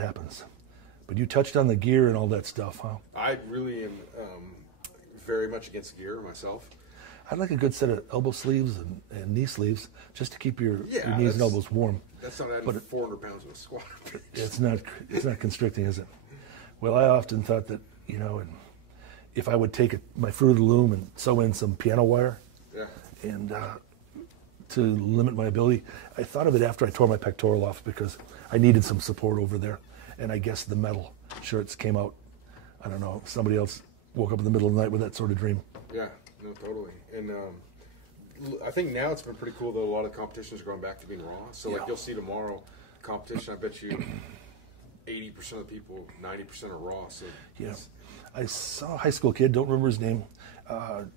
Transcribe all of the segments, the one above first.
happens. But you touched on the gear and all that stuff, huh? I really am very much against gear myself. I'd like a good set of elbow sleeves and knee sleeves just to keep your knees and elbows warm. That's not adding 400 pounds to a squat. It's not constricting, is it? Well, I often thought that, and if I would take my Fruit of the Loom and sew in some piano wire, and to limit my ability, I thought of it after I tore my pectoral off because I needed some support over there, and I guess the metal shirts came out. I don't know. Somebody else woke up in the middle of the night with that sort of dream. Yeah, no, totally. And I think now it's been pretty cool that a lot of competitions are going back to being raw. So like you'll see tomorrow competition. I bet you 80% of the people, 90% are raw. So I saw a high school kid, don't remember his name,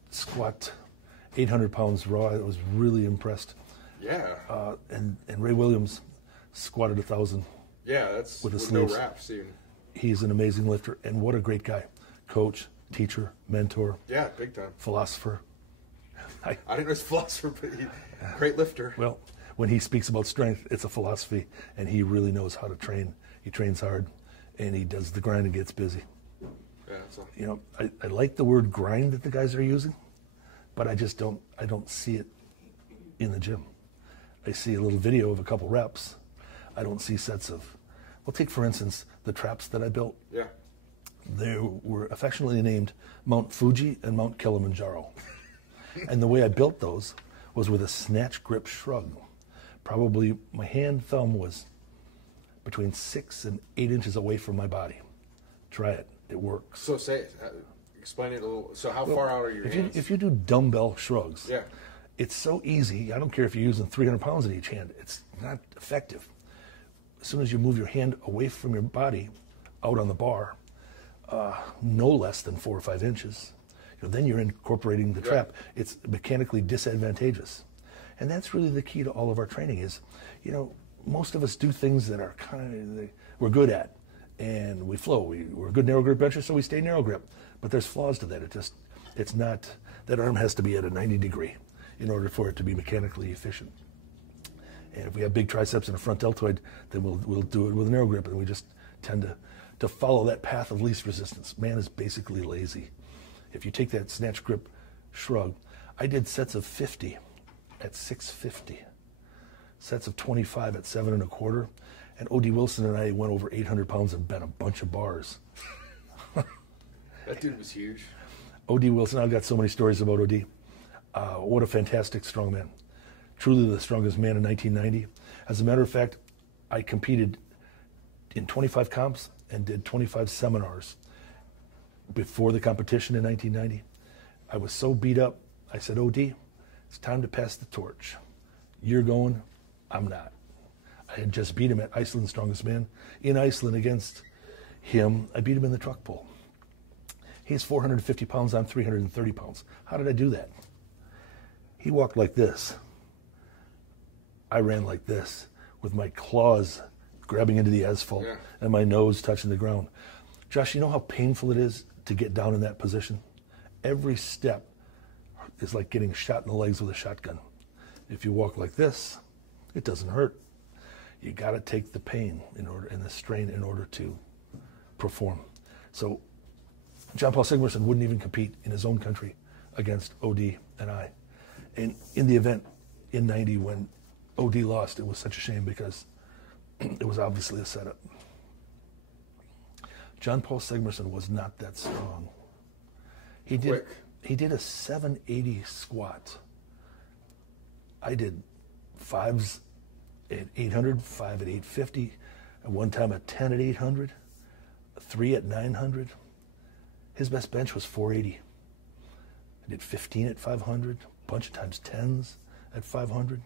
squat 800 pounds raw. I was really impressed. Yeah. And Ray Williams squatted 1,000. Yeah, that's with no wraps even. He's an amazing lifter, and what a great guy. Coach, teacher, mentor. Yeah, big time. Philosopher. I didn't know he's a philosopher, but great lifter. Well, when he speaks about strength, it's a philosophy, and he really knows how to train. He trains hard, and he does the grind and gets busy. Yeah, that's all. I like the word grind that the guys are using, but I don't see it in the gym. I see a little video of a couple reps. I don't see sets of, well, take for instance the traps that I built. Yeah. They were affectionately named Mount Fuji and Mount Kilimanjaro. And the way I built those was with a snatch grip shrug. Probably my hand thumb was between 6 and 8 inches away from my body. Try it. It works. So explain it a little. So how far out are your hands? If you do dumbbell shrugs, yeah, it's so easy. I don't care if you're using 300 pounds in each hand. It's not effective. As soon as you move your hand away from your body, out on the bar, no less than 4 or 5 inches, then you're incorporating the trap. It's mechanically disadvantageous. And that's really the key to all of our training is, most of us do things that are we're good at, and we flow. We're good narrow grip benchers, so we stay narrow grip. But there's flaws to that. It's not, that arm has to be at a 90 degree in order for it to be mechanically efficient. And if we have big triceps and a front deltoid, then we'll do it with a narrow grip, and we just tend to follow that path of least resistance. Man is basically lazy. If you take that snatch grip shrug, I did sets of 50 at 650, sets of 25 at 7 1/4, and O.D. Wilson and I went over 800 pounds and bent a bunch of bars. That dude was huge. O.D. Wilson, I've got so many stories about O.D. What a fantastic strongman. Truly the strongest man in 1990. As a matter of fact, I competed in 25 comps and did 25 seminars before the competition in 1990. I was so beat up, I said, O.D., it's time to pass the torch. You're going, I'm not. I had just beat him at Iceland's Strongest Man. In Iceland against him, I beat him in the truck pull. He's 450 pounds, I'm 330 pounds. How did I do that? He walked like this. I ran like this with my claws grabbing into the asphalt and my nose touching the ground. Josh, you know how painful it is to get down in that position? Every step is like getting shot in the legs with a shotgun. If you walk like this, it doesn't hurt. You got to take the pain and the strain in order to perform. So John Paul Sigmarsson wouldn't even compete in his own country against O.D. and I. And in the event in 90 when O.D. lost, it was such a shame because it was obviously a setup. John Paul Sigmarsson was not that strong. He did a 780 squat. I did 5s at 800, 5 at 850, at one time a 10 at 800, 3 at 900. His best bench was 480. I did 15 at 500, a bunch of times 10s at 500.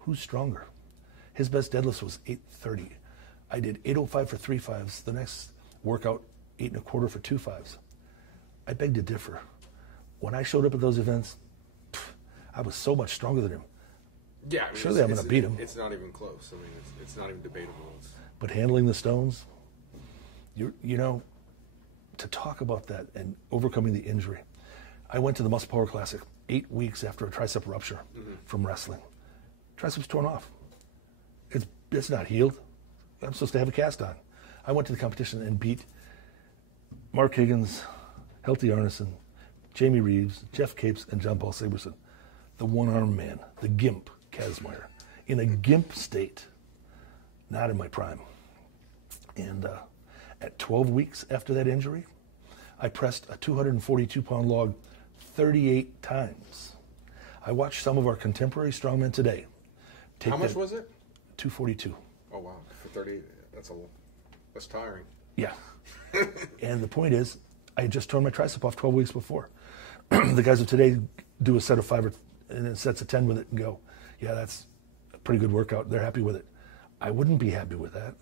Who's stronger? His best deadlift was 830. I did 805 for 3 5s. The next workout, 8 1/4 for 2 5s. I beg to differ. When I showed up at those events, I was so much stronger than him. Yeah, I mean, surely I'm going to beat him. It's not even close. I mean, it's not even debatable. But handling the stones, to talk about that and overcoming the injury. I went to the Muscle Power Classic 8 weeks after a tricep rupture from wrestling. Triceps torn off. It's not healed. I'm supposed to have a cast on. I went to the competition and beat Mark Higgins, Helty Arneson, Jamie Reeves, Jeff Capes, and John Paul Saberson. The one-armed man, the gimp Kazmaier, in a gimp state, not in my prime. And at 12 weeks after that injury, I pressed a 242-pound log 38 times. I watched some of our contemporary strongmen today. How much was it? 242. Oh, wow. For 38, that's tiring. Yeah. And the point is, I had just torn my tricep off 12 weeks before. The guys of today do a set of 5 and sets of 10 with it and go, yeah, that's a pretty good workout. They're happy with it. I wouldn't be happy with that.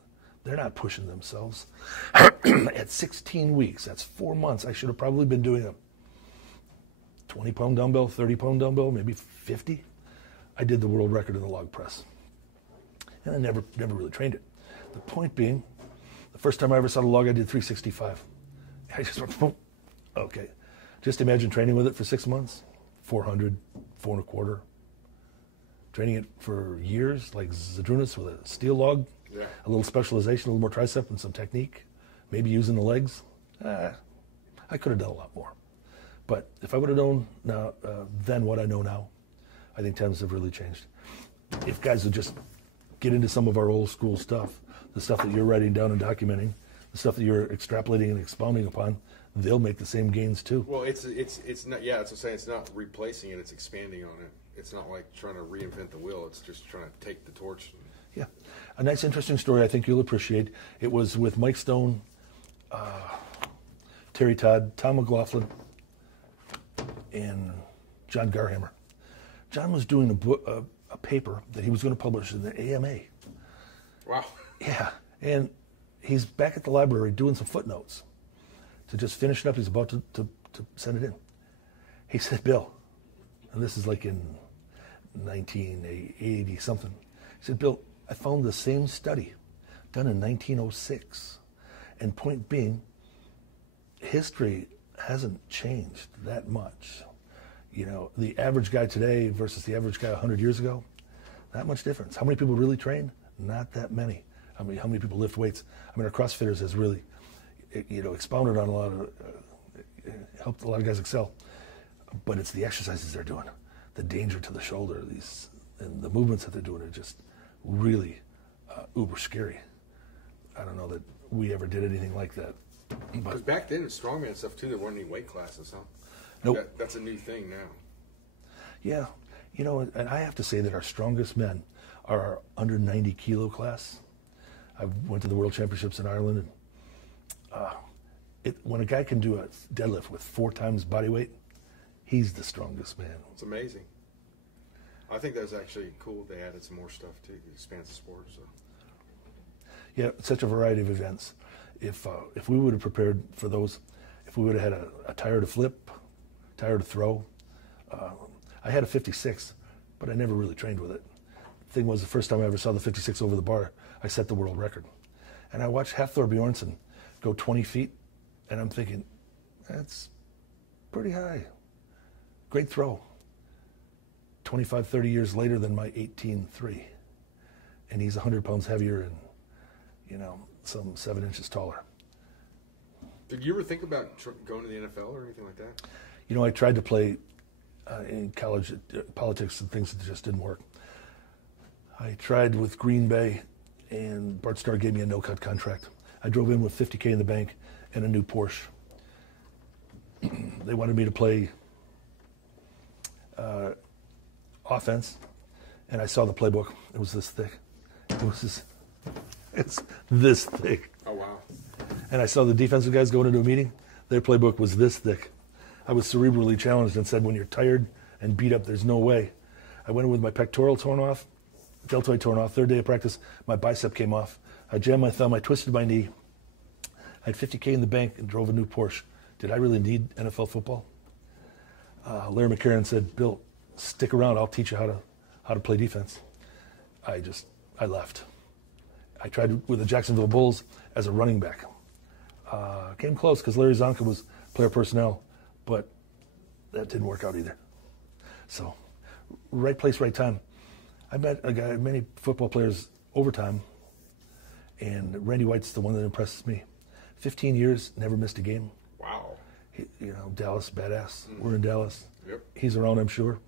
They're not pushing themselves. At 16 weeks, that's 4 months, I should have probably been doing a 20-pound dumbbell, 30-pound dumbbell, maybe 50. I did the world record in the log press. And I never really trained it. The point being, the first time I ever saw the log, I did 365. I just went, boom. Okay. Just imagine training with it for 6 months, 400, 4 1/4. Training it for years, like Zadrunas with a steel log, a little specialization, a little more tricep and some technique, maybe using the legs. I could have done a lot more. But if I would have known now, then what I know now, I think times have really changed. If guys would just get into some of our old school stuff, the stuff that you're writing down and documenting, the stuff that you're extrapolating and expounding upon, they'll make the same gains too. Well, it's not. Yeah, that's what I'm saying. It's not replacing it. It's expanding on it. It's not like trying to reinvent the wheel. It's just trying to take the torch. Yeah, a nice, interesting story. I think you'll appreciate. It was with Mike Stone, Terry Todd, Tom McLaughlin, and John Garhammer. John was doing a paper that he was going to publish in the AMA. Wow. Yeah, and he's back at the library doing some footnotes to just finish it up. He's about to send it in. He said, Bill, and this is like in 1980 something. He said, Bill, I found the same study done in 1906. And point being, history hasn't changed that much. You know, the average guy today versus the average guy 100 years ago, not much difference. How many people really train? Not that many. I mean, how many people lift weights? I mean, our CrossFitters has really, expounded on a lot of, helped a lot of guys excel. But it's the exercises they're doing, the danger to the shoulder, and the movements that they're doing are just really uber scary. I don't know that we ever did anything like that. Because back then, in strongman stuff too, there weren't any weight classes, huh? Nope. That's a new thing now. Yeah, and I have to say that our strongest men are our under 90 kilo class. I went to the World Championships in Ireland, and when a guy can do a deadlift with 4 times body weight, he's the strongest man. It's amazing. I think that's actually cool. They added some more stuff too, to expand the sport. So. Yeah, such a variety of events. If we would have prepared for those, if we would have had a tire to flip, tire to throw. I had a 56, but I never really trained with it. The thing was, the first time I ever saw the 56 over the bar, I set the world record. And I watched Hafthor Bjornsson go 20 feet, and I'm thinking, that's pretty high. Great throw. 25, 30 years later than my 18.3. And he's 100 pounds heavier and, some 7 inches taller. Did you ever think about going to the NFL or anything like that? I tried to play in college politics and things that just didn't work. I tried with Green Bay, and Bart Starr gave me a no-cut contract. I drove in with $50K in the bank and a new Porsche. They wanted me to play offense, and I saw the playbook. It was this thick. It's this thick. Oh, wow. And I saw the defensive guys going into a meeting. Their playbook was this thick. I was cerebrally challenged and said, when you're tired and beat up, there's no way. I went in with my pectoral torn off, deltoid torn off. 3rd day of practice, my bicep came off. I jammed my thumb. I twisted my knee. I had $50K in the bank and drove a new Porsche. Did I really need NFL football? Larry McCarron said, Bill, stick around. I'll teach you how to play defense. I left. I tried with the Jacksonville Bulls as a running back. Came close because Larry Zonka was player personnel, but that didn't work out either. So, right place, right time. I met many football players overtime, And Randy White's the one that impresses me. 15 years, never missed a game. Wow. Dallas, badass. We're in Dallas. Yep. He's around, I'm sure.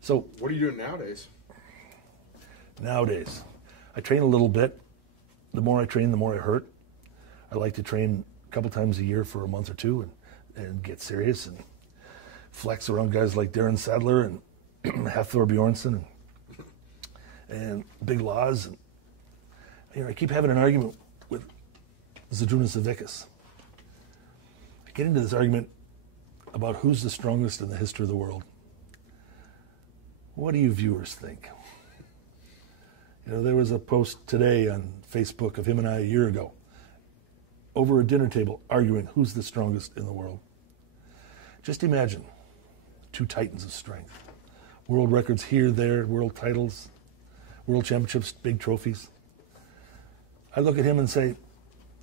So what are you doing nowadays? Nowadays, I train a little bit. The more I train, the more I hurt. I like to train a couple times a year for a month or two and get serious and flex around guys like Darren Sadler and Hafthor Bjornsson and Big Laws. And, I keep having an argument with Zydrunas Savickas. I get into this argument about who's the strongest in the history of the world. What do you viewers think? There was a post today on Facebook of him and I a year ago over a dinner table arguing who's the strongest in the world. Just imagine two titans of strength. World records here, there, world titles, world championships, big trophies. I look at him and say,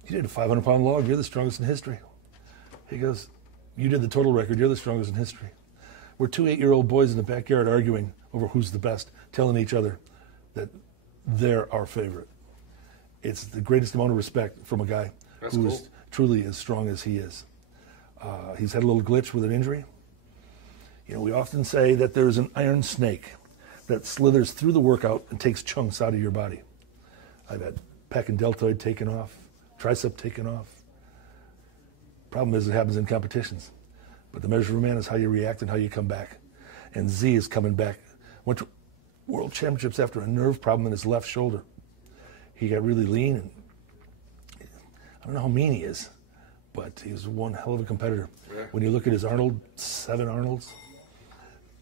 you did a 500-pound log, you're the strongest in history. He goes, you did the total record, you're the strongest in history. We're two 8-year-old boys in the backyard arguing over who's the best, telling each other that they're our favorite. It's the greatest amount of respect from a guy who is truly as strong as he is. He's had a little glitch with an injury. We often say that there's an iron snake that slithers through the workout and takes chunks out of your body. I've had pec and deltoid taken off, tricep taken off. Problem is, it happens in competitions. But the measure of a man is how you react and how you come back. And Z is coming back. Went to World Championships after a nerve problem in his left shoulder. He got really lean, and I don't know how mean he is, but he was one hell of a competitor. Yeah. When you look at his Arnold, 7 Arnolds,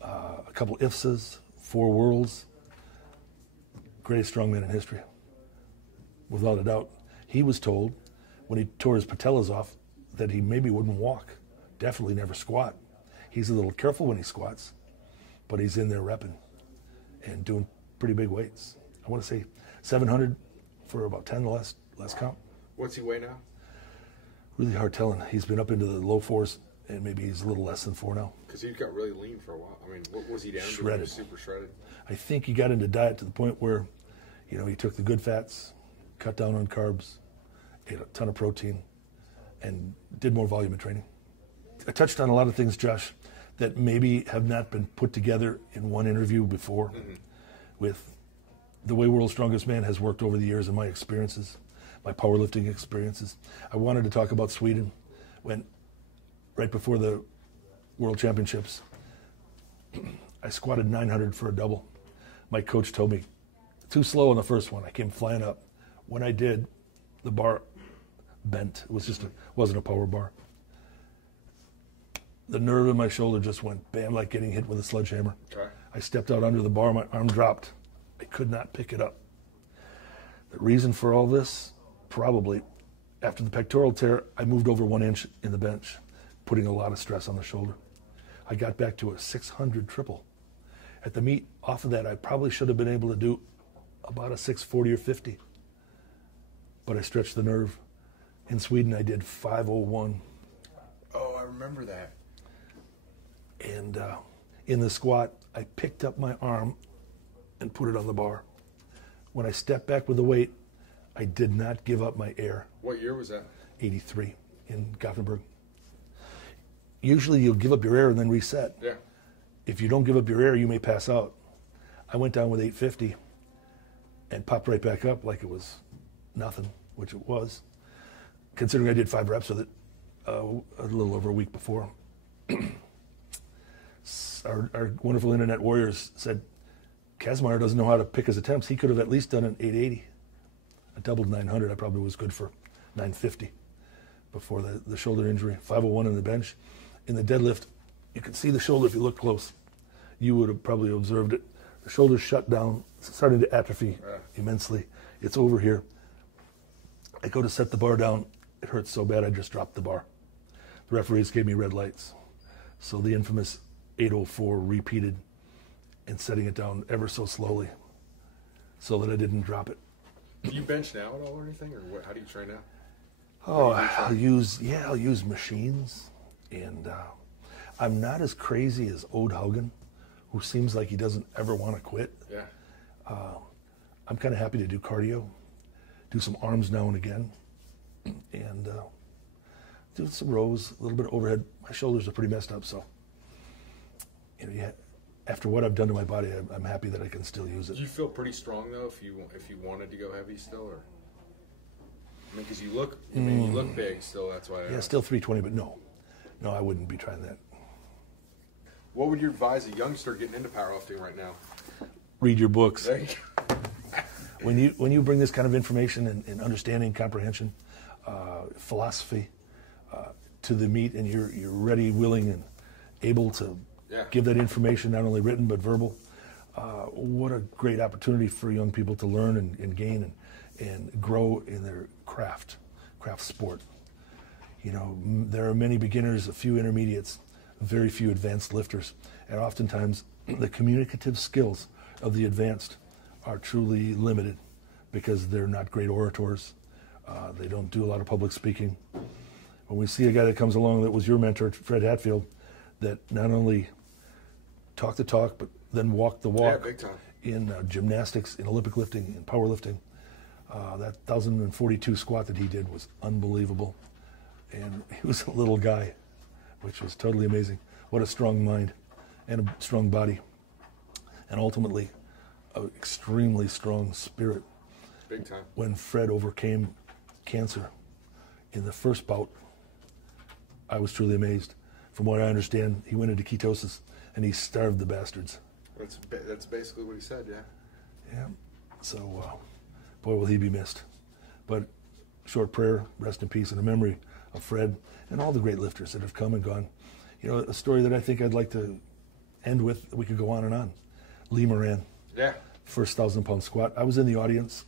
a couple IFSAs, 4 worlds, greatest strongman in history, without a doubt. He was told when he tore his patellas off that he maybe wouldn't walk, definitely never squat. He's a little careful when he squats, but he's in there repping and doing pretty big weights. I want to say 700 for about 10 the last count. What's he weigh now? Really hard telling. He's been up into the low 4s, and maybe he's a little less than 4 now. Because he got really lean for a while. I mean, what was he down to? Shredded. He was super shredded. I think he got into diet to the point where, he took the good fats, cut down on carbs, ate a ton of protein, and did more volume of training. I touched on a lot of things, Josh, that maybe have not been put together in one interview before with the way World's Strongest Man has worked over the years and my experiences, my powerlifting experiences. I wanted to talk about Sweden when, right before the World Championships, I squatted 900 for a double. My coach told me, too slow on the first one. I came flying up. When I did, the bar bent. It was wasn't a power bar. The nerve in my shoulder just went bam, like getting hit with a sledgehammer. Okay. I stepped out under the bar, my arm dropped. I could not pick it up. The reason for all this, probably, after the pectoral tear, I moved over 1 inch in the bench, putting a lot of stress on the shoulder. I got back to a 600 triple. At the meet, off of that, I probably should have been able to do about a 640 or 50. But I stretched the nerve. In Sweden, I did 501. Oh, I remember that. And in the squat, I picked up my arm and put it on the bar. When I stepped back with the weight, I did not give up my air. What year was that? 83 in Gothenburg. Usually you'll give up your air and then reset. Yeah. If you don't give up your air, you may pass out. I went down with 850 and popped right back up like it was nothing, which it was, considering I did 5 reps with it a little over a week before. Our wonderful internet warriors said, Kazmaier doesn't know how to pick his attempts. He could have at least done an 880. I doubled 900. I probably was good for 950 before the shoulder injury. 501 on the bench. In the deadlift, you can see the shoulder if you look close. You would have probably observed it. The shoulder's shut down, it's starting to atrophy immensely. It's over here. I go to set the bar down. It hurts so bad I just dropped the bar. The referees gave me red lights. So the infamous 804 repeated and setting it down ever so slowly so that I didn't drop it. Do you bench now at all or anything? Or what, how do you train now? Oh, I'll use machines. And I'm not as crazy as Ode Haugen, who seems like he doesn't ever want to quit. Yeah. I'm kind of happy to do cardio. do some arms now and again, and do some rows, a little bit of overhead. My shoulders are pretty messed up, so after what I've done to my body, I'm happy that I can still use it. Do you feel pretty strong though if you wanted to go heavy still, or? I mean, because you look big still. That's why. Yeah, still 320, but no, I wouldn't be trying that. What would you advise a youngster getting into powerlifting right now? Read your books. There you go. When you bring this kind of information and understanding, comprehension, philosophy to the meet, and you're ready, willing, and able to give that information, not only written but verbal, what a great opportunity for young people to learn and gain and grow in their craft sport. There are many beginners, a few intermediates, very few advanced lifters, and oftentimes the communicative skills of the advanced are truly limited because they're not great orators. They don't do a lot of public speaking. When we see a guy that comes along that was your mentor, Fred Hatfield, that not only talk the talk but then walk the walk big time. In gymnastics, in Olympic lifting, in powerlifting, that 1,042 squat that he did was unbelievable. And he was a little guy, which was totally amazing. What a strong mind and a strong body. And ultimately, an extremely strong spirit. Big time. When Fred overcame cancer in the first bout, I was truly amazed. From what I understand, he went into ketosis and he starved the bastards. That's basically what he said, yeah. Yeah. So, boy, will he be missed. But short prayer, rest in peace, and a memory of Fred and all the great lifters that have come and gone. A story that I think I'd like to end with, we could go on and on. Lee Moran. Yeah. First 1,000-pound squat. I was in the audience,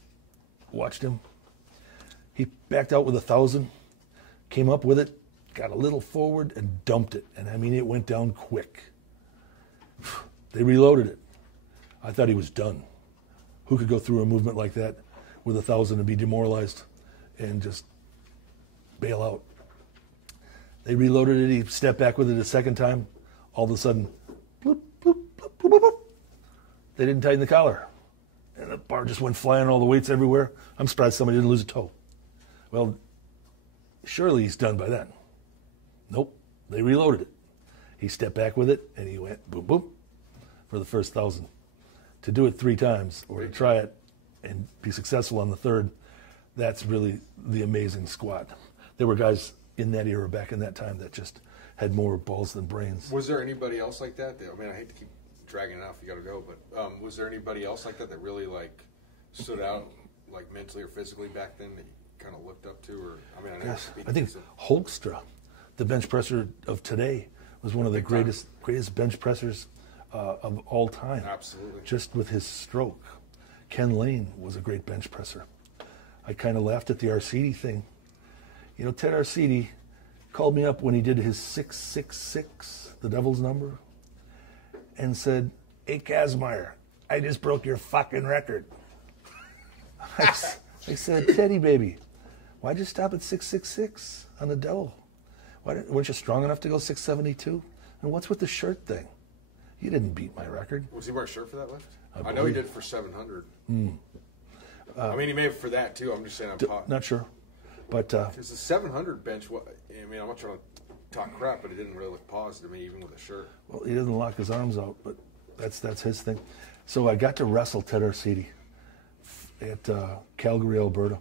watched him. He backed out with 1,000, came up with it, got a little forward, and dumped it. And I mean, it went down quick. They reloaded it. I thought he was done. Who could go through a movement like that with 1,000 and be demoralized and just bail out? They reloaded it. He stepped back with it a second time. All of a sudden, bloop, bloop, bloop, bloop, bloop, bloop. They didn't tighten the collar. And the bar just went flying, all the weights everywhere. I'm surprised somebody didn't lose a toe. Well, surely he's done by then. Nope. They reloaded it. He stepped back with it, and he went boom, boom for the first 1,000. To do it 3 times, or to try it and be successful on the third, that's really the amazing squat. There were guys in that era, back in that time, that just had more balls than brains. Was there anybody else like that? I mean, I hate to keep dragging it out if you got to go, but was there anybody else like that really stood out mentally or physically back then that you kind of looked up to? Or Yes, I think Holkstra, the bench presser of today, was one of the greatest bench pressers of all time. Absolutely. Just with his stroke. Ken Lane was a great bench presser. I kind of laughed at the Arcidi thing. Ted Arcidi called me up when he did his 666, the devil's number, and said, "Hey, Kazmaier, I just broke your fucking record." I said, "Teddy, baby, why'd you stop at 666 on the devil? Weren't you strong enough to go 672? And what's with the shirt thing? You didn't beat my record." Was he wearing a shirt for that lift? I know he did for 700. I mean, he may have for that too. I'm just saying. Not sure. But because the 700 bench, I'm not trying to talk crap, but it didn't really look positive to me, even with a shirt. Well, he doesn't lock his arms out, but that's his thing. So I got to wrestle Ted Arcidi at Calgary, Alberta,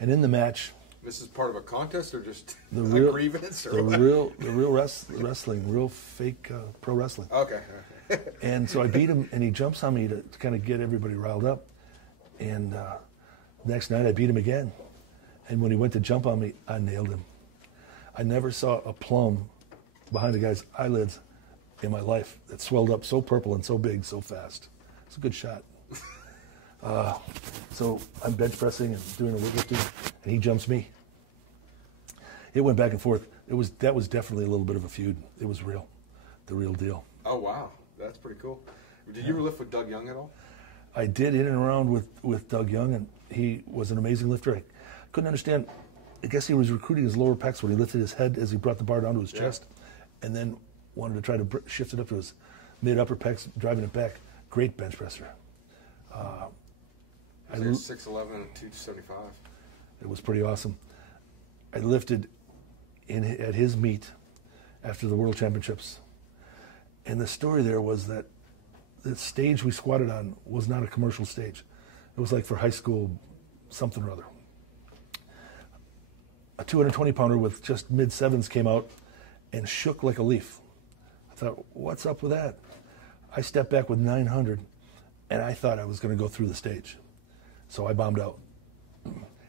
and in the match. This is part of a contest, or just the real grievance, or the real wrestling, real fake pro wrestling. Okay. And so I beat him, and he jumps on me to kind of get everybody riled up. And next night I beat him again. And when he went to jump on me, I nailed him. I never saw a plum behind a guy's eyelids in my life that swelled up so purple and so big so fast. It's a good shot. So I'm bench pressing and doing a weightlifting, and he jumps me. It went back and forth. That was definitely a little bit of a feud. It was real, the real deal. Oh wow, that's pretty cool. Did you ever lift with Doug Young at all? I did in and around with Doug Young, and he was an amazing lifter. I couldn't understand. I guess he was recruiting his lower pecs when he lifted his head as he brought the bar down to his chest, and then wanted to try to shift it up to his mid-upper pecs, driving it back. Great bench presser. I was 6'11" and 275. It was pretty awesome. I lifted at his meet after the World Championships. And the story there was that the stage we squatted on was not a commercial stage. It was like for high school something or other. A 220-pounder with just mid-sevens came out and shook like a leaf. I thought, what's up with that? I stepped back with 900, and I thought I was going to go through the stage. So I bombed out.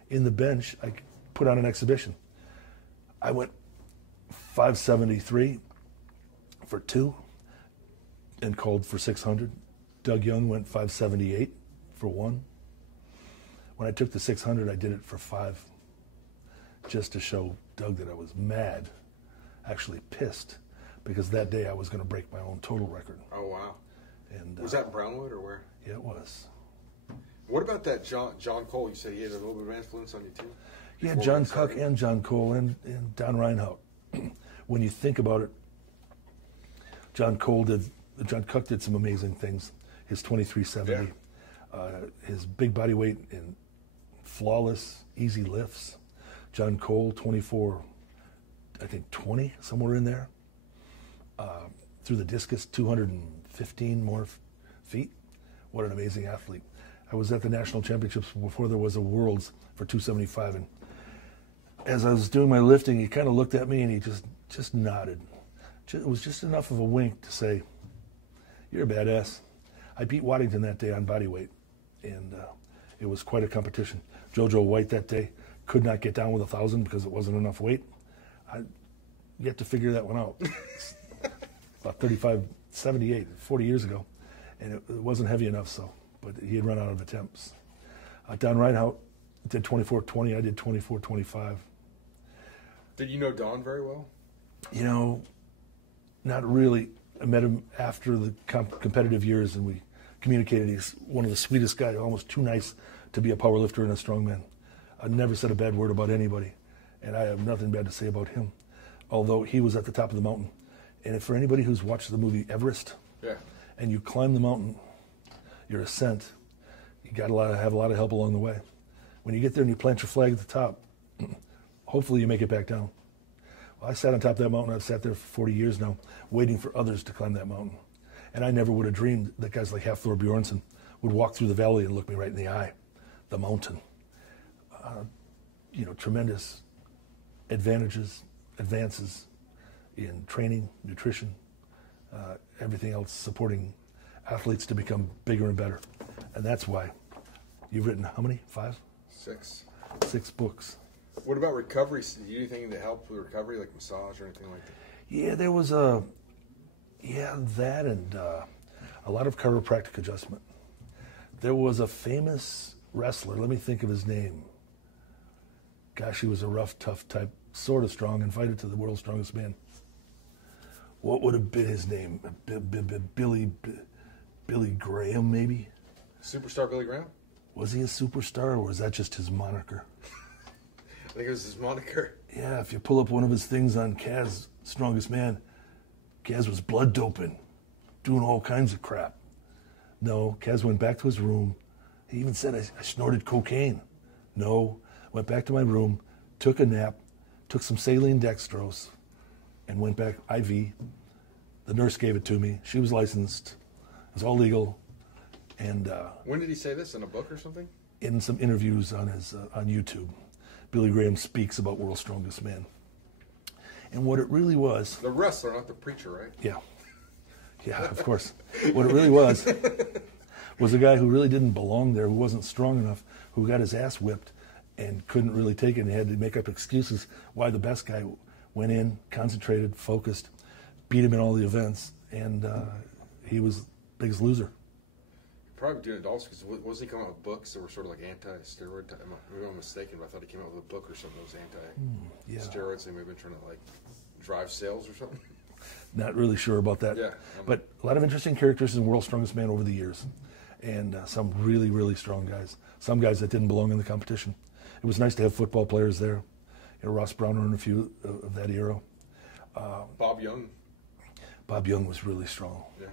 In the bench, I put on an exhibition. I went 573 for 2 and called for 600. Doug Young went 578 for 1. When I took the 600, I did it for 5, just to show Doug that I was mad, actually pissed, because that day I was going to break my own total record. Oh, wow. And was that in Brownwood or where? Yeah, it was. What about that John Cole? You say he had a little bit of influence on you too? Yeah, John Cook and John Cole and Don Reinhardt. When you think about it, John Cook did some amazing things. His 2370, his big body weight and flawless, easy lifts. John Cole, 24, I think 20, somewhere in there. Through the discus, 215 more feet. What an amazing athlete. I was at the national championships before there was a worlds for 275, and as I was doing my lifting, he kind of looked at me and he just nodded. It was just enough of a wink to say, "You're a badass." I beat Waddington that day on body weight, and it was quite a competition. JoJo White that day could not get down with 1,000 because it wasn't enough weight. I yet to figure that one out. About 35, 78, 40 years ago, and it wasn't heavy enough, but he had run out of attempts. Don Reinhardt did 24.20, I did 24.25. Did you know Don very well? You know, not really. I met him after the competitive years, and we communicated. He's one of the sweetest guys, almost too nice to be a powerlifter and a strongman. I never said a bad word about anybody, and I have nothing bad to say about him, although he was at the top of the mountain. And for anybody who's watched the movie Everest, and you climb the mountain, your ascent, you got to have a lot of help along the way. When you get there and you plant your flag at the top, hopefully you make it back down. Well, I sat on top of that mountain. I've sat there for 40 years now, waiting for others to climb that mountain. And I never would have dreamed that guys like Hafthor Bjornsson would walk through the valley and look me right in the eye, the mountain. Tremendous advances in training, nutrition, everything else supporting athletes to become bigger and better. And that's why you've written how many? 5? 6. 6 books. What about recovery? Do you do anything to help with recovery, like massage or anything like that? Yeah, there was that and a lot of chiropractic adjustment. There was a famous wrestler, let me think of his name. Gosh, he was a rough, tough type, sort of strong, invited to the world's strongest man. What would have been his name? Billy Graham, maybe? Superstar Billy Graham? Was he a superstar, or was that just his moniker? I think it was his moniker. Yeah, if you pull up one of his things on Kaz, Strongest Man, Kaz was blood doping, doing all kinds of crap. No, Kaz went back to his room. He even said, I snorted cocaine. No, went back to my room, took a nap, took some saline dextrose, and went back IV. The nurse gave it to me. She was licensed. It was all legal. And when did he say this? In a book or something? In some interviews on YouTube. Billy Graham speaks about World's Strongest Man. And what it really was... The wrestler, not the preacher, right? Yeah. Yeah, of course. What it really was a guy who really didn't belong there, who wasn't strong enough, who got his ass whipped and couldn't really take it and had to make up excuses why the best guy went in, concentrated, focused, beat him in all the events, and he was the biggest loser. Probably doing it also because wasn't he coming out with books that were sort of like anti-steroid? Maybe I'm mistaken, but I thought he came out with a book or something that was anti-steroids. They may have been trying to like drive sales or something. Not really sure about that. Yeah, but a lot of interesting characters in World's Strongest Man over the years, and some really, really strong guys. Some guys that didn't belong in the competition. It was nice to have football players there. Ross Browner and a few of that era. Bob Young. Bob Young was really strong. Yeah.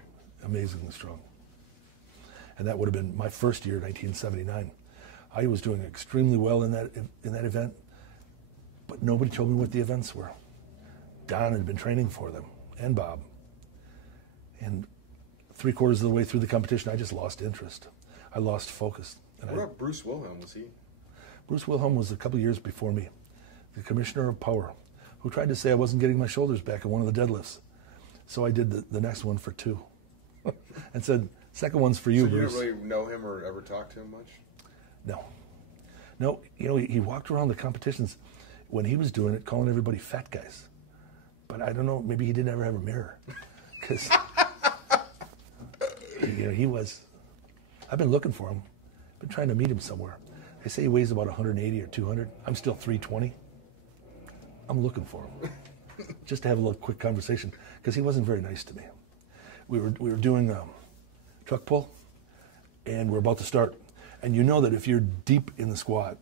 Amazingly strong. And that would have been my first year, 1979. I was doing extremely well in that event, but nobody told me what the events were. Don had been training for them, and Bob. And 3/4 of the way through the competition, I just lost interest. I lost focus. What about Bruce Wilhelm? Was he? Bruce Wilhelm was a couple years before me, the commissioner of power, who tried to say I wasn't getting my shoulders back in one of the deadlifts. So I did the next one for 2 and said, second one's for you, So you Bruce. didn't really know him or ever talk to him much? No. No, you know, he walked around the competitions when he was doing it, calling everybody fat guys. But I don't know, maybe he didn't ever have a mirror. Because, you know, he was, I've been looking for him. Been trying to meet him somewhere. They say he weighs about 180 or 200. I'm still 320. I'm looking for him. Just to have a little quick conversation, because he wasn't very nice to me. We were doing truck pull, and we're about to start. And you know that if you're deep in the squat,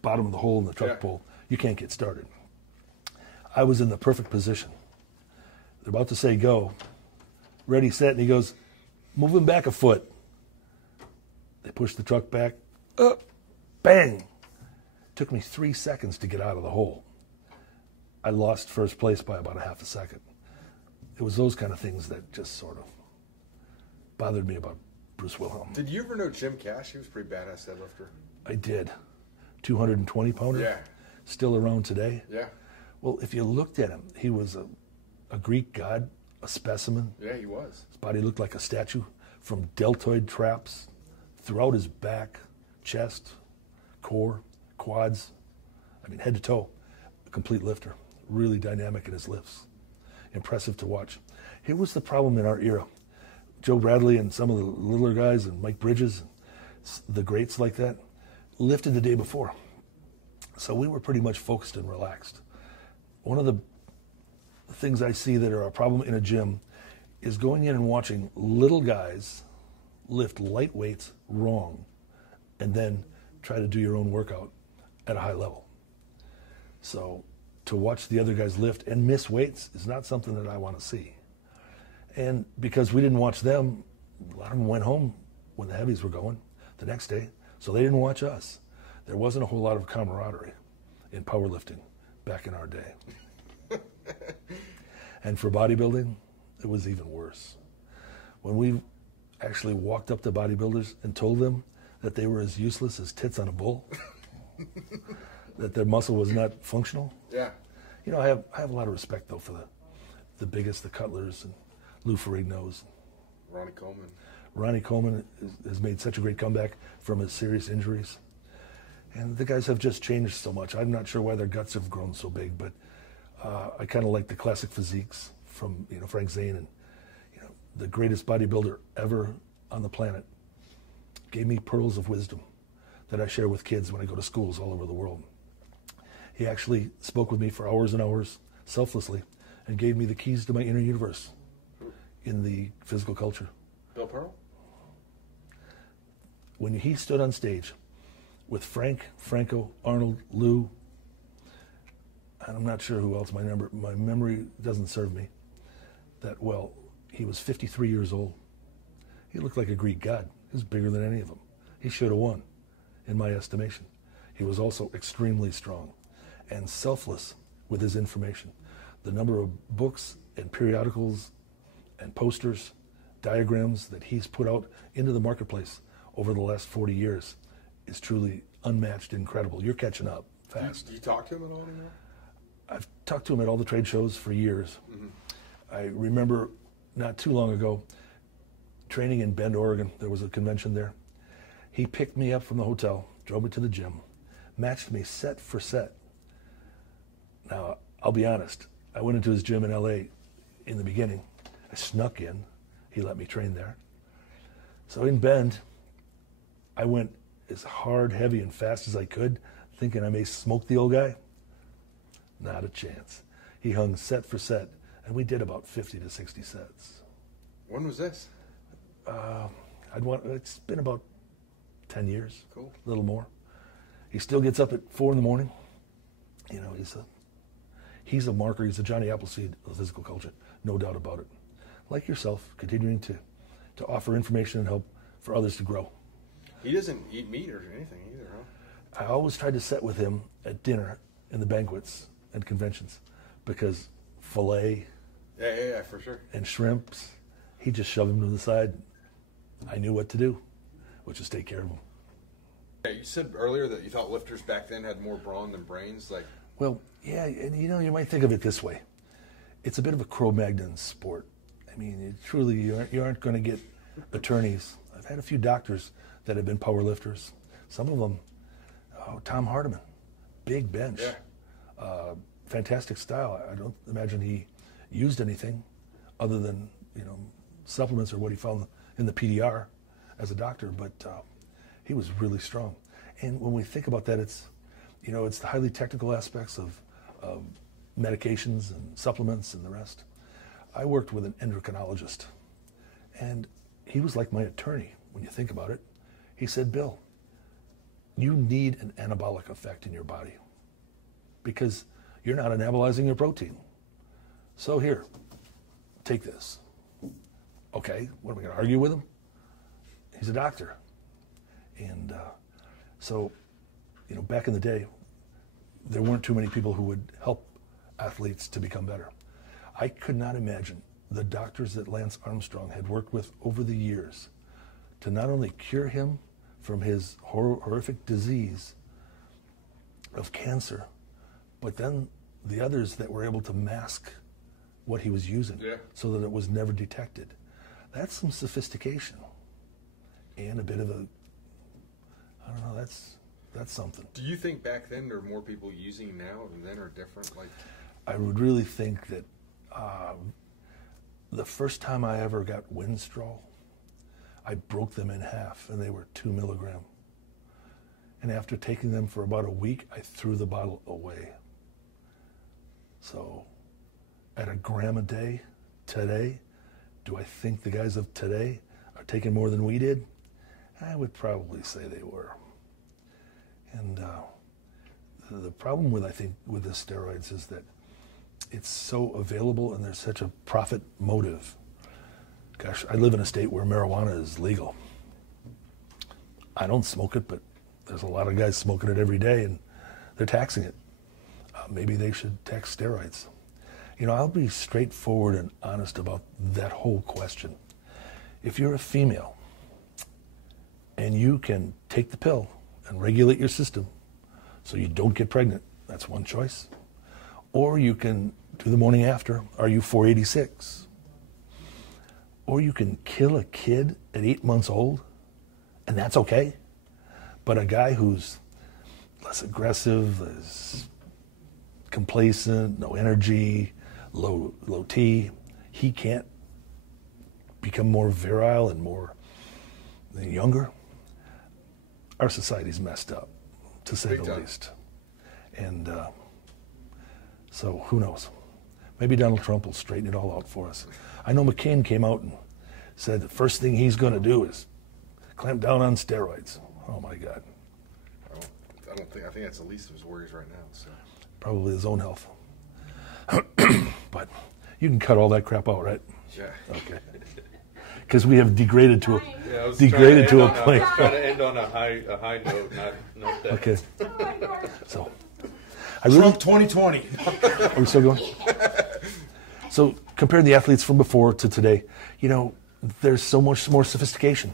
bottom of the hole in the truck pull, you can't get started. I was in the perfect position. They're about to say go. Ready, set, and he goes, move him back a foot. They pushed the truck back. Bang! Took me 3 seconds to get out of the hole. I lost first place by about a half a second. It was those kind of things that just sort of bothered me about Bruce Wilhelm. Did you ever know Jim Cash? He was a pretty badass deadlifter. I did. 220 pounder. Yeah. Still around today. Yeah. Well, if you looked at him, he was a Greek god, a specimen. Yeah, he was. His body looked like a statue, from deltoid traps throughout his back, chest, core, quads. I mean, head to toe. A complete lifter. Really dynamic in his lifts. Impressive to watch. Here was the problem in our era. Joe Bradley and some of the littler guys and Mike Bridges, and the greats like that, lifted the day before. So we were pretty much focused and relaxed. One of the things I see that are a problem in a gym is going in and watching little guys lift light weights wrong and then try to do your own workout at a high level. So to watch the other guys lift and miss weights is not something that I want to see. And because we didn't watch them, a lot of them went home when the heavies were going the next day, so they didn't watch us. There wasn't a whole lot of camaraderie in powerlifting back in our day. And for bodybuilding, it was even worse. When we actually walked up to bodybuilders and told them that they were as useless as tits on a bull, that their muscle was not functional. Yeah. You know, I have a lot of respect, though, for the biggest, the Cutlers, and Lou Ferrigno's. Ronnie Coleman. Ronnie Coleman has made such a great comeback from his serious injuries. And the guys have just changed so much. I'm not sure why their guts have grown so big, but I kind of like the classic physiques from, you know, Frank Zane, and, you know, the greatest bodybuilder ever on the planet gave me pearls of wisdom that I share with kids when I go to schools all over the world. He actually spoke with me for hours and hours, selflessly, and gave me the keys to my inner universe in the physical culture. Bill Pearl? When he stood on stage with Frank, Franco, Arnold, Lou, and I'm not sure who else, my memory doesn't serve me that well. He was 53 years old. He looked like a Greek god. He was bigger than any of them. He should have won, in my estimation. He was also extremely strong and selfless with his information. The number of books and periodicals and posters, diagrams that he's put out into the marketplace over the last 40 years is truly unmatched, incredible. You're catching up fast. Do you talk to him at all anymore? I've talked to him at all the trade shows for years. Mm-hmm. I remember not too long ago training in Bend, Oregon. There was a convention there. He picked me up from the hotel, drove me to the gym, matched me set for set. Now, I'll be honest, I went into his gym in LA in the beginning. I snuck in. He let me train there. So in Bend, I went as hard, heavy, and fast as I could, thinking I may smoke the old guy. Not a chance. He hung set for set, and we did about 50 to 60 sets. When was this? It's been about 10 years. Cool. A little more. He still gets up at 4 in the morning. You know, he's a marker. He's a Johnny Appleseed of physical culture, no doubt about it. Like yourself, continuing to offer information and help for others to grow. He doesn't eat meat or anything either, huh? I always tried to sit with him at dinner in the banquets and conventions because filet Yeah, for sure. and shrimps, he just shoved them to the side. I knew what to do, which is take care of them. Yeah, you said earlier that you thought lifters back then had more brawn than brains. Like, Well, yeah, and you might think of it this way. It's a bit of a Cro-Magnon sport. I mean, you aren't going to get attorneys. I've had a few doctors that have been power lifters. Some of them, Tom Hardiman, big bench, fantastic style. I don't imagine he used anything other than supplements or what he found in the PDR as a doctor, but he was really strong. And when we think about that, it's the highly technical aspects of medications and supplements and the rest. I worked with an endocrinologist, and he was like my attorney when you think about it. He said, Bill, you need an anabolic effect in your body because you're not anabolizing your protein. So here, take this. Okay, what am I going to argue with him? He's a doctor. And so, back in the day, there weren't too many people who would help athletes to become better. I could not imagine the doctors that Lance Armstrong had worked with over the years to not only cure him from his horrific disease of cancer, but then the others that were able to mask what he was using so that it was never detected. That's some sophistication and a bit of that's something. do you think back then there were more people using now than then, or different? Like, I would really think that the first time I ever got Winstrol, I broke them in half, and they were 2 milligram. And after taking them for about a week, I threw the bottle away. So, at a gram a day today, do I think the guys of today are taking more than we did? I would probably say they were. And the problem with the steroids is that it's so available and there's such a profit motive. Gosh, I live in a state where marijuana is legal. I don't smoke it, but there's a lot of guys smoking it every day and they're taxing it. Maybe they should tax steroids. I'll be straightforward and honest about that whole question. If you're a female and you can take the pill and regulate your system so you don't get pregnant, that's one choice. Or you can do the morning after, RU-486. Or you can kill a kid at 8 months old, and that's okay. But a guy who's less aggressive, is complacent, no energy, low T, he can't become more virile and more younger. Our society's messed up, to say the least. And so who knows? Maybe Donald Trump will straighten it all out for us. I know McCain came out and said the first thing he's going to do is clamp down on steroids. Oh my God. I think that's the least of his worries right now. So. Probably his own health. But you can cut all that crap out, right? Yeah. Okay. Because we have degraded to a place. Trying to end on a high note, not that. Okay. So, Trump 2020. Are we still going? So, compare the athletes from before to today. There's so much more sophistication.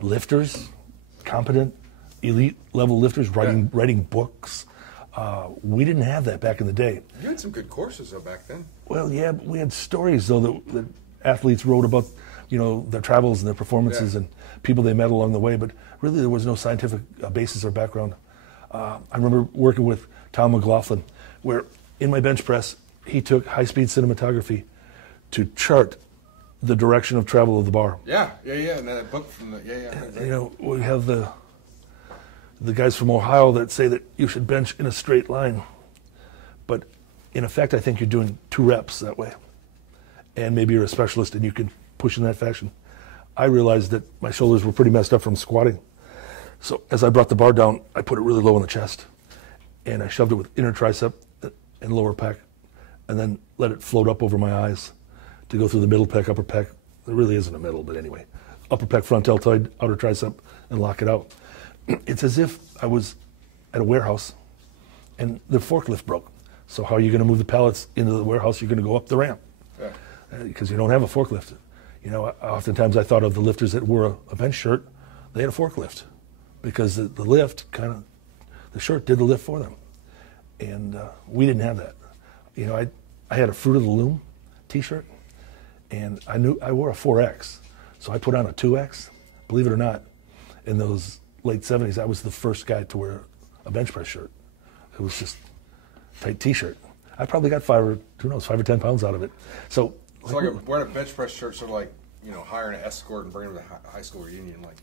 Lifters, competent, elite level lifters, writing books. We didn't have that back in the day. You had some good courses though back then. Well, yeah, but we had stories though that athletes wrote about, their travels and their performances and people they met along the way. But really, there was no scientific basis or background. I remember working with Tom McLaughlin, where in my bench press he took high-speed cinematography to chart the direction of travel of the bar. Yeah, and that book from the We have the guys from Ohio that say that you should bench in a straight line. But in effect, I think you're doing 2 reps that way. And maybe you're a specialist and you can push in that fashion. I realized that my shoulders were pretty messed up from squatting. So as I brought the bar down, I put it really low in the chest. And I shoved it with inner tricep and lower pec. And then let it float up over my eyes to go through the middle pec, upper pec. There really isn't a middle, but anyway. upper pec, front deltoid, outer tricep, and lock it out. It's as if I was at a warehouse and the forklift broke. So how are you going to move the pallets into the warehouse? You're going to go up the ramp because you don't have a forklift. You know, oftentimes I thought of the lifters that wore a bench shirt. They had a forklift because the lift the shirt did the lift for them. And we didn't have that. You know, I had a Fruit of the Loom t-shirt, and I wore a 4X. So I put on a 2X. Believe it or not, in those late 70s, I was the first guy to wear a bench press shirt. It was just a tight t-shirt. I probably got 5 or 10 pounds out of it. So it's like wearing a bench press shirt, sort of like, you know, hiring an escort and bringing them to the high school reunion. Like,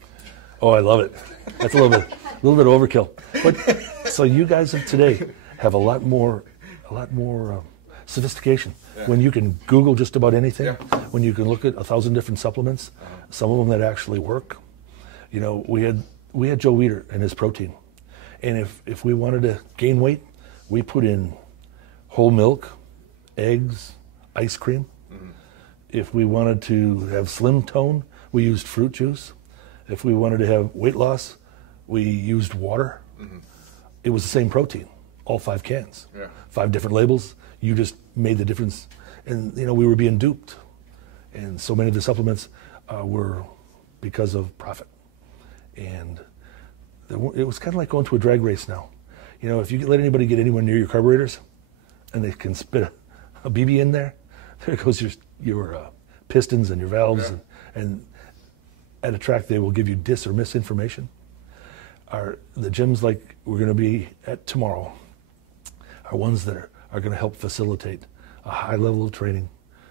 oh, I love it. That's a little bit overkill. But so you guys of today have a lot more sophistication. Yeah. When you can Google just about anything, when you can look at 1,000 different supplements, some of them that actually work. You know, we had Joe Weider and his protein, and if we wanted to gain weight, we put in whole milk, eggs, ice cream. Mm-hmm. If we wanted to have slim tone, we used fruit juice. If we wanted to have weight loss, we used water. Mm-hmm. It was the same protein, all 5 cans, 5 different labels. You just made the difference. And, you know, we were being duped. And so many of the supplements were because of profit. And it was kind of like going to a drag race now. You know, if you let anybody get anywhere near your carburetors and they can spit a BB in there goes your pistons and your valves. Yeah. And at a track, they will give you dis or misinformation. The gyms like we're going to be at tomorrow are ones that are going to help facilitate a high level of training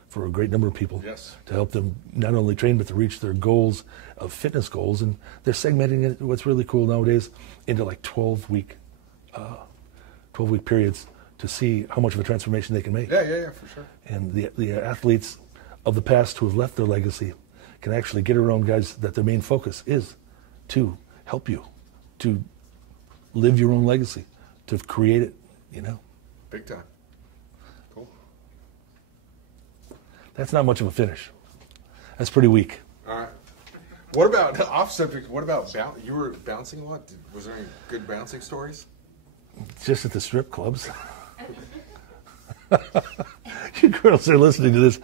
for a great number of people. Yes. To help them not only train, but to reach their goals of fitness goals. And they're segmenting it, what's really cool nowadays, into like 12-week periods to see how much of a transformation they can make. Yeah, for sure. And the athletes of the past who have left their legacy can actually get around guys that their main focus is to help you, to live your own legacy, to create it, you know. Big time. Cool. That's not much of a finish. That's pretty weak. All right. What about, off subject, what about, you were bouncing a lot? Was there any good bouncing stories? Just at the strip clubs. You girls are listening to this.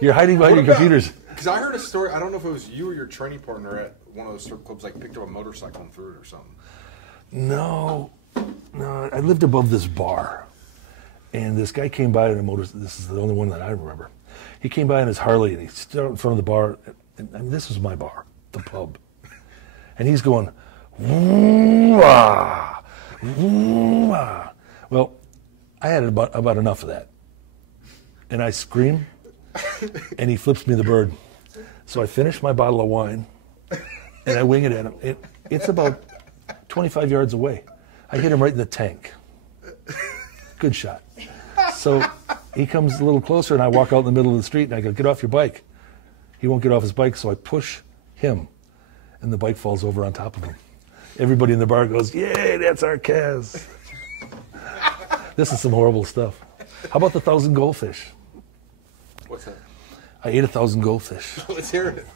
You're hiding behind your computers. Because I heard a story, I don't know if it was you or your training partner at one of those strip clubs, like picked up a motorcycle and threw it or something. No, I lived above this bar. And this guy came by in a motorcycle. This is the only one that I remember. He came by in his Harley and he stood out in front of the bar. And I mean, this was my bar, the pub. And he's going, woo-ah, woo-ah. Well, I had about enough of that. And I scream, and he flips me the bird. So I finish my bottle of wine, and I wing it at him. It's about 25 yards away. I hit him right in the tank. Good shot. So he comes a little closer, and I walk out in the middle of the street, and I go, get off your bike. He won't get off his bike, so I push him, and the bike falls over on top of him. Everybody in the bar goes, yay, that's our Kaz. This is some horrible stuff. How about the 1,000 goldfish? What's that? I ate 1,000 goldfish. Let's hear it.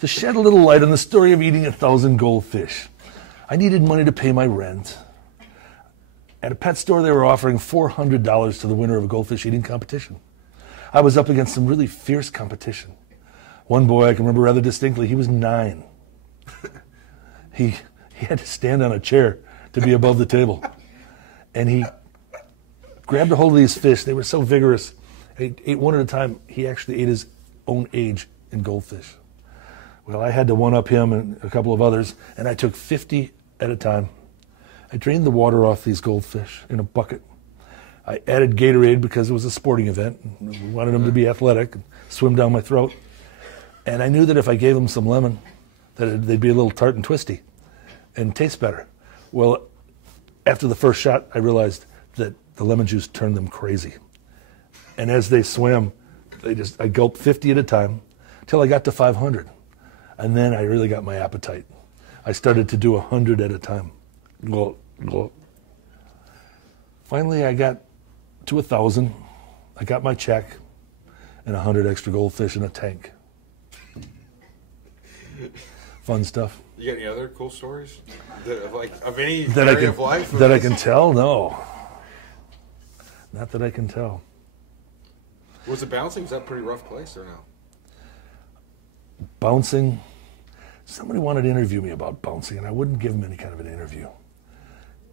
To shed a little light on the story of eating 1,000 goldfish, I needed money to pay my rent. At a pet store, they were offering $400 to the winner of a goldfish eating competition. I was up against some really fierce competition. One boy I can remember rather distinctly, he was 9. He had to stand on a chair to be above the table. And he grabbed a hold of these fish. They were so vigorous. He ate one at a time. He actually ate his own age in goldfish. Well, I had to one-up him and a couple of others, and I took 50 at a time. I drained the water off these goldfish in a bucket. I added Gatorade because it was a sporting event. We wanted them to be athletic and swim down my throat. And I knew that if I gave them some lemon, that they'd be a little tart and twisty and taste better. Well, after the first shot, I realized that the lemon juice turned them crazy. And as they swam, I gulped 50 at a time till I got to 500. And then I really got my appetite. I started to do 100 at a time. Gulp, gulp. Finally, I got to 1,000. I got my check and 100 extra goldfish in a tank. Fun stuff. You got any other cool stories? Of any That area of life? that I can tell? No. Not that I can tell. Was the bouncing, was that a pretty rough place or no? Bouncing. Somebody wanted to interview me about bouncing, and I wouldn't give them any kind of an interview.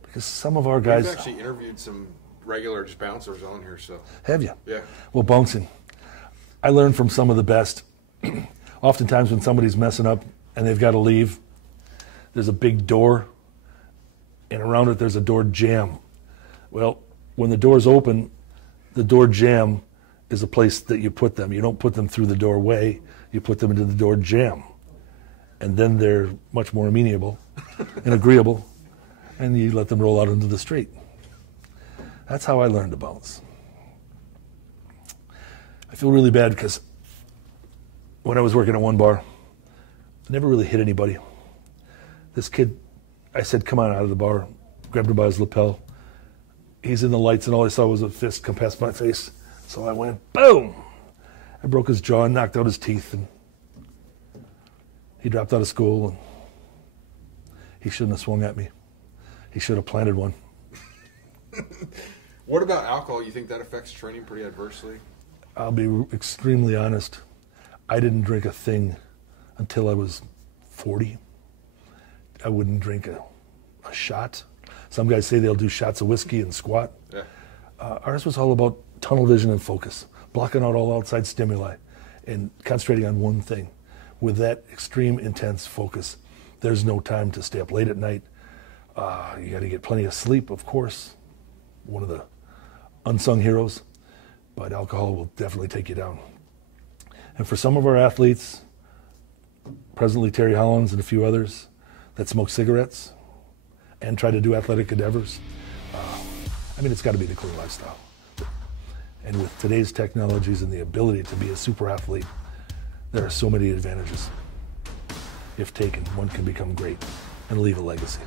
Because some of our guys... We've actually interviewed some regular just bouncers on here, so... Have you? Yeah. Well, bouncing. I learned from some of the best. Oftentimes when somebody's messing up and they've got to leave, there's a big door, and around it there's a door jamb. Well, when the door's open, the door jamb is a place that you put them. You don't put them through the doorway, you put them into the door jamb. And then they're much more amenable and agreeable, and you let them roll out into the street. That's how I learned to bounce. I feel really bad because when I was working at one bar, I never really hit anybody. This kid, I said, come on out of the bar, grabbed him by his lapel. He's in the lights, and all I saw was a fist come past my face. So I went, boom! I broke his jaw and knocked out his teeth, and he dropped out of school, and he shouldn't have swung at me. He should have planted one. What about alcohol? You think that affects training pretty adversely? I'll be extremely honest. I didn't drink a thing until I was 40. I wouldn't drink a shot. Some guys say they'll do shots of whiskey and squat. Yeah. Ours was all about tunnel vision and focus, blocking out all outside stimuli and concentrating on one thing. With that extreme intense focus, there's no time to stay up late at night. You got to get plenty of sleep, of course. One of the unsung heroes, but alcohol will definitely take you down. And for some of our athletes, presently Terry Hollins and a few others that smoke cigarettes and try to do athletic endeavors, it's got to be the clean lifestyle. And with today's technologies and the ability to be a super athlete, there are so many advantages. If taken, one can become great and leave a legacy.